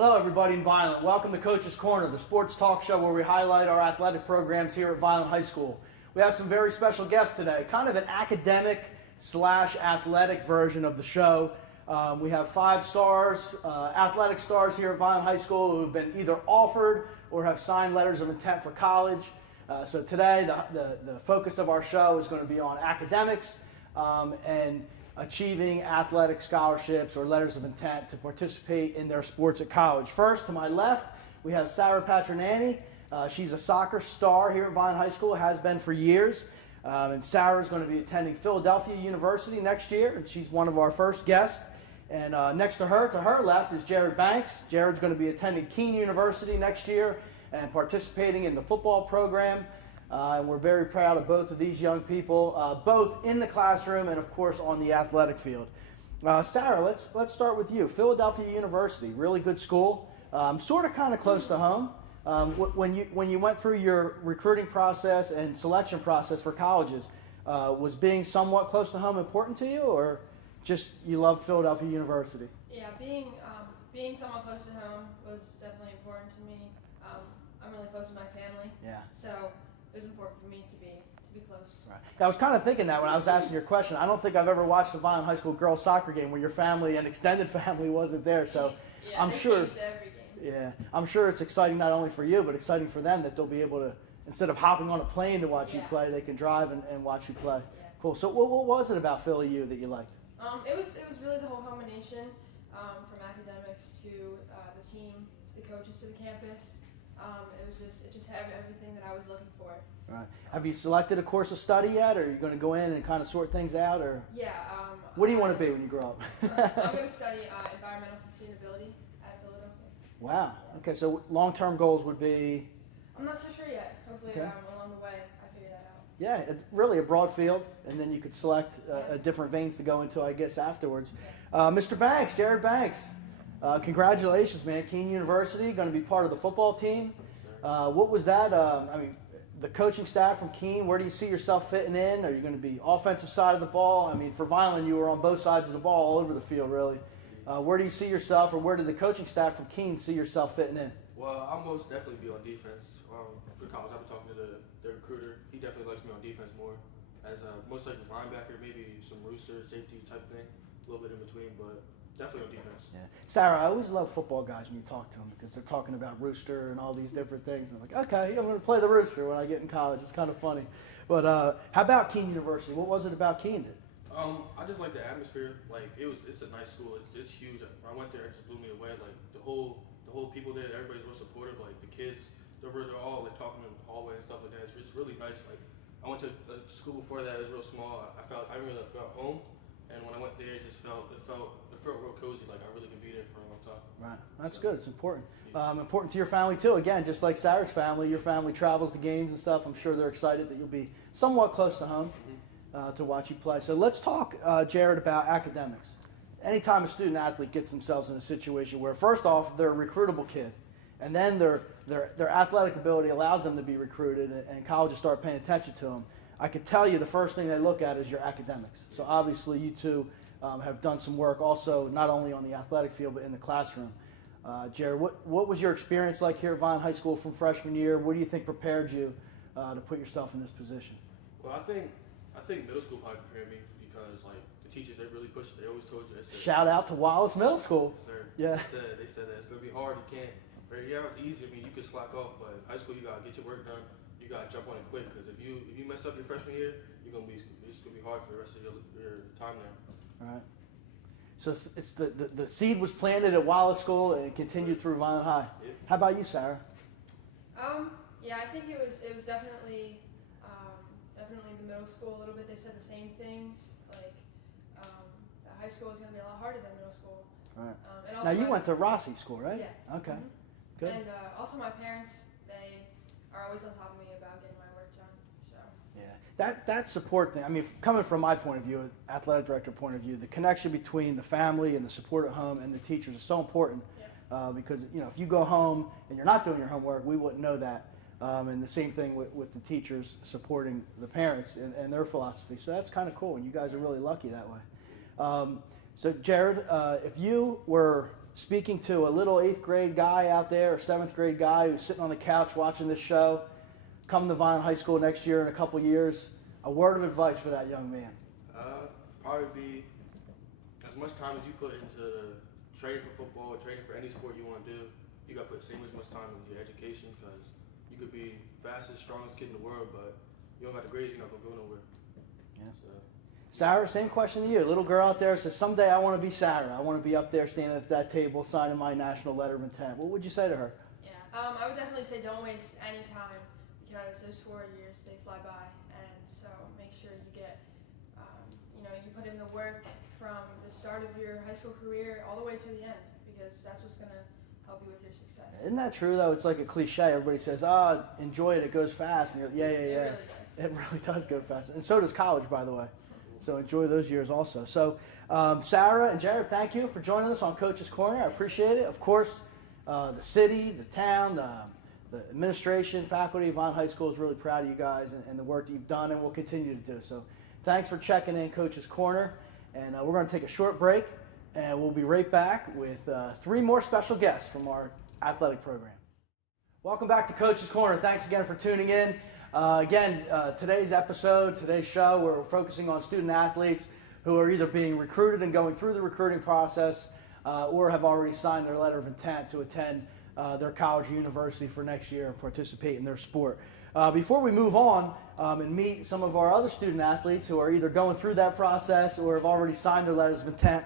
Hello everybody in Violent. Welcome to Coach's Corner, the sports talk show where we highlight our athletic programs here at Violent High School. We have some very special guests today, kind of an academic / athletic version of the show. We have 5 stars, athletic stars here at Violent High School who have been either offered or have signed letters of intent for college. So today the focus of our show is going to be on academics and achieving athletic scholarships or letters of intent to participate in their sports at college. First, to my left, we have Sarah Patronani. She's a soccer star here at Violent High School, has been for years. And Sarah is going to be attending Philadelphia University next year, and she's one of our first guests. And next to her left, is Jared Banks. Jared's going to be attending Keene University next year and participating in the football program. And we're very proud of both of these young people, both in the classroom and, of course, on the athletic field. Sarah, let's start with you. Philadelphia University, really good school, sort of kind of close to home. When you went through your recruiting process and selection process for colleges, was being somewhat close to home important to you, or just you loved Philadelphia University? Yeah, being somewhat close to home was definitely important to me. I'm really close to my family. Yeah. So it was important for me to be close. Right. I was kind of thinking that when I was asking your question. I don't think I've ever watched a Violent High School girls soccer game where your family and extended family wasn't there. So Yeah, I'm sure. To every game. Yeah, I'm sure it's exciting not only for you, but exciting for them that they'll be able to, instead of hopping on a plane to watch you play, they can drive and watch you play. Yeah. Cool. So what was it about Philly U that you liked? It was really the whole combination, from academics to the team, to the coaches, to the campus. It just had everything that I was looking for. Right. Have you selected a course of study yet, or are you going to go in and kind of sort things out, or? Yeah. What do you want to be when you grow up? I'm going to study environmental sustainability at Philadelphia. Wow. Okay. So long-term goals would be? I'm not so sure yet. Hopefully, Okay. Along the way, I figure that out. Yeah, it's really a broad field, and then you could select different veins to go into, I guess, afterwards. Mr. Banks, Jared Banks, congratulations, man. Keene University, going to be part of the football team. What was that? The coaching staff from Keene, where do you see yourself fitting in? Are you going to be offensive side of the ball? I mean, for Violent, you were on both sides of the ball, all over the field, really. Where do you see yourself, or where did the coaching staff from Keene see yourself fitting in? Well, I'll most definitely be on defense. For college, I've been talking to the recruiter. He definitely likes me on defense more. As most like a linebacker, maybe some rooster, safety type thing. A little bit in between, but definitely on defense. Yeah. Sarah, I always love football guys when you talk to them because they're talking about rooster and all these different things. And I'm like, okay, I'm going to play the rooster when I get in college. It's kind of funny. But how about Keene University? What was it about Keene? I just like the atmosphere. Like it's a nice school. It's huge. When I went there, it just blew me away. Like the whole people there, everybody's real supportive. Like the kids, they're all like talking in the hallway and stuff like that. It's really nice. Like I went to a school before that. It was real small. I really felt home. And when I went there, it felt real cozy. Like I really could be there for a long time. Right, that's good. It's important. Important to your family too. Again, just like Sarah's family, your family travels to games and stuff. I'm sure they're excited that you'll be somewhat close to home to watch you play. So let's talk, Jared, about academics. Anytime a student athlete gets themselves in a situation where, first off, they're a recruitable kid, and then their athletic ability allows them to be recruited, and colleges start paying attention to them. I could tell you the first thing they look at is your academics. So obviously you two have done some work also, not only on the athletic field, but in the classroom. Jared, what was your experience like here at Violent High School from freshman year? What do you think prepared you to put yourself in this position? Well, I think middle school probably prepared me because like the teachers, they really pushed. They always told you. They said, shout out to Wallace Middle School. Yes, sir. Yeah. They said that it's gonna be hard. You can't. Yeah, it's easy. I mean, you can slack off, but high school you gotta get your work done. You gotta jump on it quick because if you mess up your freshman year, it's gonna be hard for the rest of your time there. All right. So it's the seed was planted at Wallace School and it continued through Violent High. Yeah. How about you, Sarah? Yeah, I think it was definitely the middle school a little bit. They said the same things. Like the high school is gonna be a lot harder than middle school. All right. And also Now you went to Rossi School, right? Yeah. Okay. Mm-hmm. Good. And also my parents, they are always on top of me about getting my work done. So. Yeah, that support thing. I mean, coming from my point of view, athletic director point of view, the connection between the family and the support at home and the teachers is so important. Yeah. Because if you go home and you're not doing your homework, we wouldn't know that. And the same thing with the teachers supporting the parents and their philosophy. So that's kind of cool, and you guys are really lucky that way. So Jared, if you were speaking to a little 8th grade guy out there or 7th grade guy who's sitting on the couch watching this show, come to Vineland High School next year in a couple years, a word of advice for that young man? Probably be as much time as you put into training for football or training for any sport you want to do, you got to put the same as much time into your education, because you could be fastest, strongest kid in the world, but you don't got the grades, you're not going to go nowhere. Yeah. So. Sarah, same question to you. A little girl out there says, someday I want to be Sarah. I want to be up there standing at that table signing my national letter of intent. What would you say to her? Yeah, I would definitely say don't waste any time, because those 4 years, they fly by, and so make sure you get, you put in the work from the start of your high school career all the way to the end, because that's what's going to help you with your success. Isn't that true, though? It's like a cliche. Everybody says, enjoy it. It goes fast. And you're like, yeah. It really does. It really does go fast. And so does college, by the way. So enjoy those years also. So Sarah and Jared, thank you for joining us on Coach's Corner. I appreciate it. Of course, the city, the town, the administration, faculty of Vineland High School is really proud of you guys and the work that you've done and will continue to do. So thanks for checking in Coach's Corner. And we're going to take a short break, and we'll be right back with 3 more special guests from our athletic program. Welcome back to Coach's Corner. Thanks again for tuning in. Today's episode, today's show, we're focusing on student athletes who are either being recruited and going through the recruiting process or have already signed their letter of intent to attend their college or university for next year and participate in their sport. Before we move on and meet some of our other student athletes who are either going through that process or have already signed their letters of intent,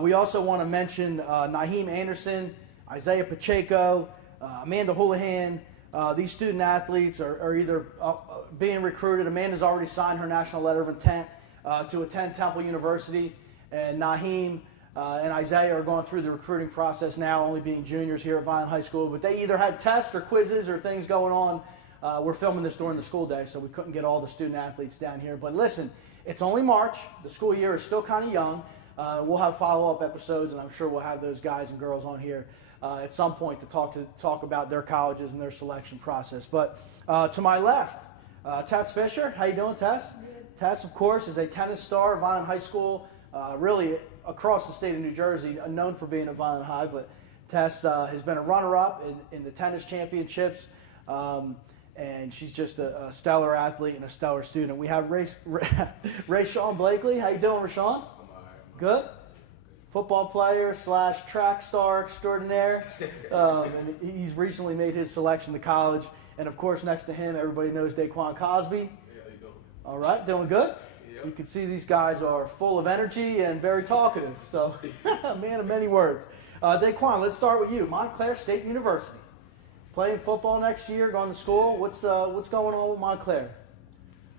we also want to mention Naheem Anderson, Isaiah Pacheco, Amanda Houlihan. These student athletes are either being recruited. Amanda's already signed her national letter of intent to attend Temple University, and Naheem and Isaiah are going through the recruiting process now, only being juniors here at Vineland High School. But they either had tests or quizzes or things going on. We're filming this during the school day, so we couldn't get all the student athletes down here. But listen, it's only March. The school year is still kind of young. We'll have follow-up episodes, and I'm sure we'll have those guys and girls on here at some point to talk about their colleges and their selection process. But to my left, Tess Fisher. How you doing, Tess? Good. Tess, of course, is a tennis star at Vineland High School, really across the state of New Jersey, known for being at Vineland High. But Tess has been a runner-up in the tennis championships, and she's just a stellar athlete and a stellar student. We have Rayshawn Blakely. How you doing, Rashawn? I'm all right. Good? Football player / track star extraordinaire. And he's recently made his selection to college. And, of course, next to him, everybody knows Daquan Cosby. Yeah, how you doing? All right, doing good? Yep. You can see these guys are full of energy and very talkative. So, a man of many words. Daquan, let's start with you. Montclair State University. Playing football next year, going to school. What's going on with Montclair?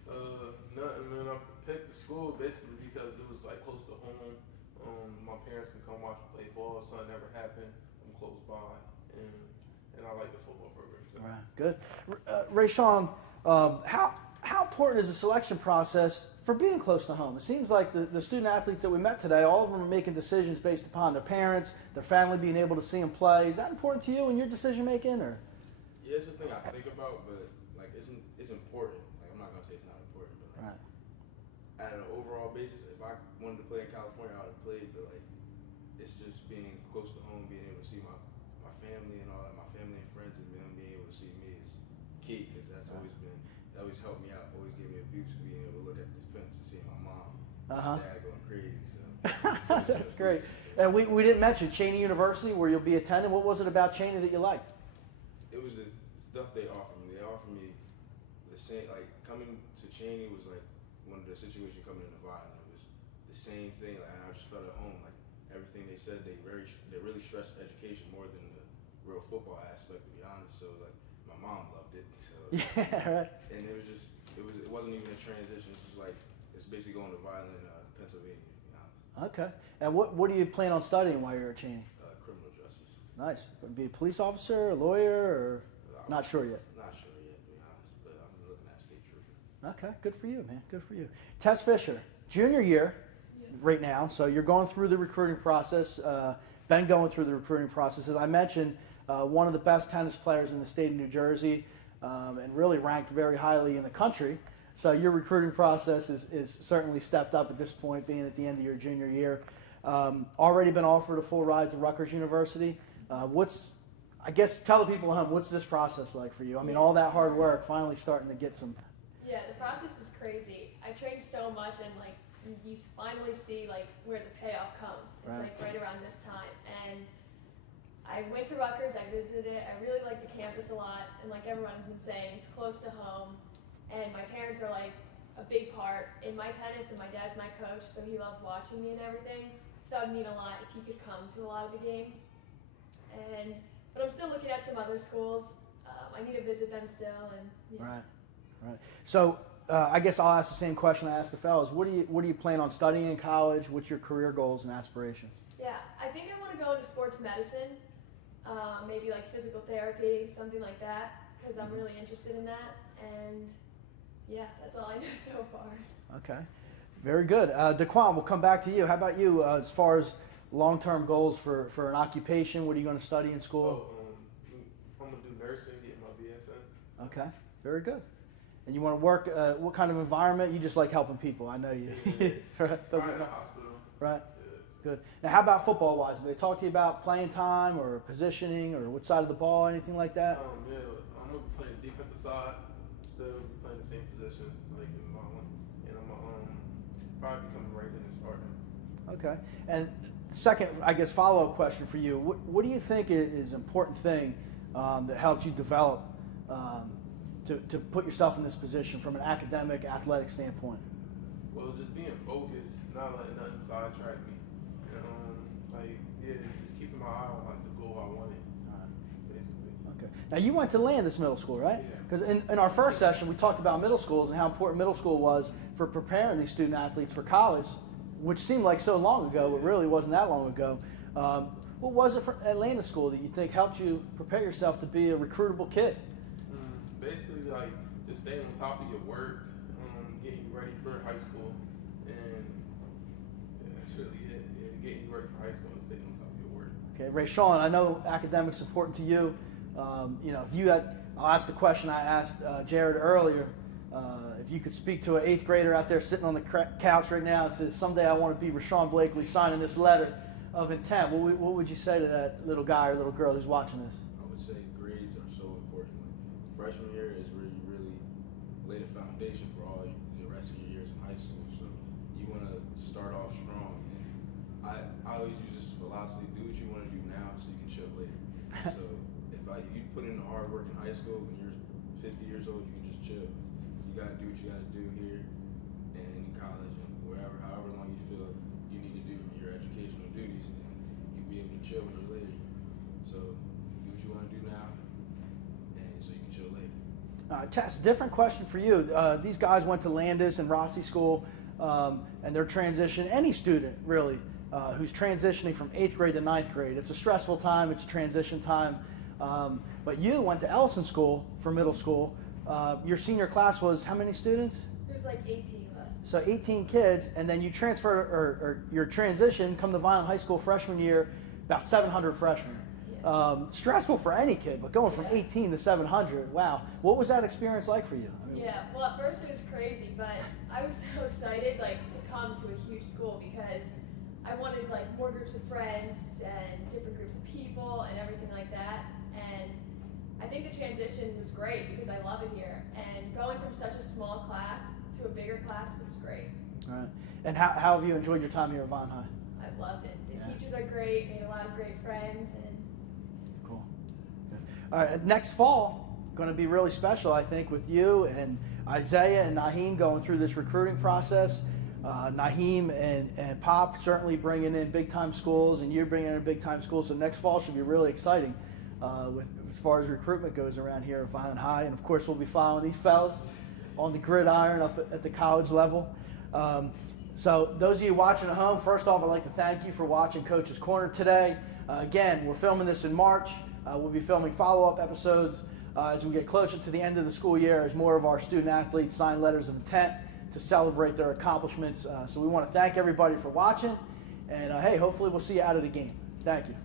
Nothing, man. I picked the school basically because it was like close to home. My parents can come watch me play ball. Something never happened. I'm close by, and I like the football program. So. All right, good. Rayshawn, how important is the selection process for being close to home? It seems like the student athletes that we met today, all of them are making decisions based upon their parents, their family being able to see them play. Is that important to you in your decision making, or? Yeah, it's a thing I think about, but like it's important. Like I'm not gonna say it's not important, but like at an overall basis, if I wanted to play in California, I would have played. But like it's just being close to home, being able to see my family and all that, my family and friends, and them being able to see me is key because that always helped me out. Always gave me a boost being able to look at the fence and see my mom, my dad going crazy. So That's great. And we didn't mention Cheney University, where you'll be attending. What was it about Cheney that you liked? It was the stuff they offered me. They offered me the same, like coming to Cheney was like one of the situations coming into Vineland. It was the same thing, like, and I just felt at home. Like everything they said, they really stressed education more than the real football aspect, to be honest. So like my mom loved it. So Yeah, right. and it wasn't even a transition. It's just like it's basically going to Vineland, Pennsylvania, to be honest. Okay. And what do you plan on studying while you're at Cheney? Criminal justice. Nice. Be a police officer, a lawyer, or not sure yet? Not sure yet, to be honest, but I'm looking at state trooper. Okay, good for you, man. Good for you. Tess Fisher, junior year right now, so you're going through the recruiting process, been going through the recruiting process. As I mentioned, one of the best tennis players in the state of New Jersey, and really ranked very highly in the country. So your recruiting process is certainly stepped up at this point, being at the end of your junior year. Already been offered a full ride to Rutgers University. I guess tell the people at home, what's this process like for you? I mean, all that hard work, finally starting to get some. Yeah, the process is crazy. I've trained so much, and like you finally see like where the payoff comes. It's Right. like right around this time, and I went to Rutgers. I visited it. I really like the campus a lot, and like everyone has been saying, it's close to home, and my parents are like a big part in my tennis, and my dad's my coach, so he loves watching me and everything. So that would mean a lot if he could come to a lot of the games. But I'm still looking at some other schools. I need to visit them still, and yeah. Right. So I guess I'll ask the same question I asked the fellas. What do you plan on studying in college? What's your career goals and aspirations? Yeah, I think I want to go into sports medicine, maybe like physical therapy, something like that, because I'm really interested in that. And yeah, that's all I know so far. Okay, very good. Daquan, we'll come back to you. How about you as far as long-term goals for an occupation? What are you going to study in school? I'm going to do nursing, get my BSN. Okay, very good. And you want to work, what kind of environment? You just like helping people. I know you. Right? Probably in a hospital. Right. Yeah. Good. Now, how about football-wise? Do they talk to you about playing time or positioning or what side of the ball, anything like that? Yeah, I'm going to be playing the defensive side. Still be playing the same position, like in my one. And I'm going to probably become right in and starting. Okay. And second, I guess, follow-up question for you. What do you think is an important thing that helped you develop to put yourself in this position from an academic, athletic standpoint? Well, just being focused, not letting nothing sidetrack me. And, just keeping my eye on like the goal I wanted, basically. Okay. Now, you went to Landis Middle School, right? Yeah. Because in our first session, we talked about middle schools and how important middle school was for preparing these student athletes for college, which seemed like so long ago, but really wasn't that long ago. What was it at Landis School that you think helped you prepare yourself to be a recruitable kid? Basically, like just staying on top of your work, getting you ready for high school, and that's really it. Yeah, getting you ready for high school and staying on top of your work. Okay, Ray Sean, I know academics important to you. If you had, I'll ask the question I asked Jared earlier. If you could speak to an 8th grader out there sitting on the couch right now and says, someday I want to be Rashawn Blakely signing this letter of intent, what would you say to that little guy or little girl who's watching this? I would say grades are so important. Freshman year is where you really lay the foundation for all the rest of your years in high school. So you want to start off strong. And I always use this philosophy: do what you want to do now, so you can chill later. So if you put in the hard work in high school, when you're 50 years old, you can just chill. You got to do what you got to do here and in college and wherever, however long you feel you need to do your educational duties, and you'll be able to chill when you're later. So do what you want to do now, and so you can chill later. Tess, different question for you. These guys went to Landis and Rossi School, and they're transitioning. Any student, really, who's transitioning from 8th grade to 9th grade. It's a stressful time. It's a transition time. But you went to Ellison School for middle school. Your senior class was how many students? There's like 18 of us. So 18 kids, and then you transfer, or your transition, come to Vineland High School freshman year, about 700 freshmen. Stressful for any kid, but going from 18 to 700, wow. What was that experience like for you? Yeah, well, at first it was crazy, but I was so excited to come to a huge school because I wanted more groups of friends and different groups of people and everything like that. And I think the transition was great because I love it here. And going from such a small class to a bigger class was great. All right. And how have you enjoyed your time here at Vineland High? I've loved it. The teachers are great, made a lot of great friends, and cool. Good. All right, next fall, going to be really special, I think, with you and Isaiah and Naheem going through this recruiting process. Naheem and Pop certainly bringing in big-time schools, and you're bringing in big-time schools. So next fall should be really exciting as far as recruitment goes around here at Vineland High. And, of course, we'll be following these fellas on the gridiron up at the college level. So those of you watching at home, first off, I'd like to thank you for watching Coach's Corner today. Again, we're filming this in March. We'll be filming follow-up episodes as we get closer to the end of the school year, as more of our student athletes sign letters of intent to celebrate their accomplishments. So we want to thank everybody for watching. And, hey, hopefully we'll see you out of the game. Thank you.